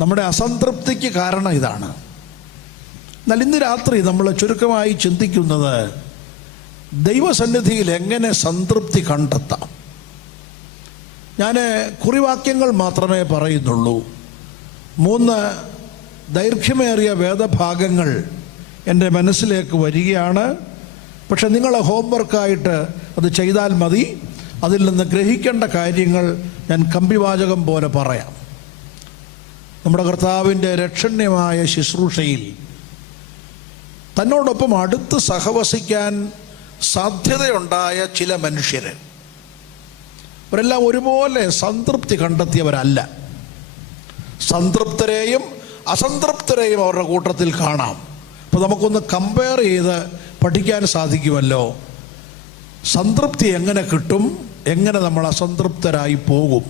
നമ്മുടെ അസംതൃപ്തിക്ക് കാരണം ഇതാണ്. എന്നാൽ ഇന്ന് രാത്രി നമ്മൾ ചുരുക്കമായി ചിന്തിക്കുന്നത് ദൈവസന്നിധിയിൽ എങ്ങനെ സംതൃപ്തി കണ്ടെത്താം. ഞാൻ കുറിവാക്യങ്ങൾ മാത്രമേ പറയുന്നുള്ളൂ. 3 ദൈർഘ്യമേറിയ വേദഭാഗങ്ങൾ എൻ്റെ മനസ്സിലേക്ക് വരികയാണ്. പക്ഷെ നിങ്ങൾ ഹോംവർക്കായിട്ട് അത് ചെയ്താൽ മതി. അതിൽ നിന്ന് ഗ്രഹിക്കേണ്ട കാര്യങ്ങൾ ഞാൻ കമ്പിവാചകം പോലെ പറയാം. നമ്മുടെ കർത്താവിൻ്റെ രക്ഷണ്യമായ ശുശ്രൂഷയിൽ തന്നോടൊപ്പം അടുത്ത് സഹവസിക്കാൻ സാധ്യതയുണ്ടായ ചില മനുഷ്യർ, അവരെല്ലാം ഒരുപോലെ സംതൃപ്തി കണ്ടെത്തിയവരല്ല. സംതൃപ്തരെയും അസംതൃപ്തരെയും അവരുടെ കൂട്ടത്തിൽ കാണാം. അപ്പോൾ നമുക്കൊന്ന് കമ്പയർ ചെയ്ത് പഠിക്കാൻ സാധിക്കുമല്ലോ. സംതൃപ്തി എങ്ങനെ കിട്ടും, എങ്ങനെ നമ്മൾ അസംതൃപ്തരായി പോകും.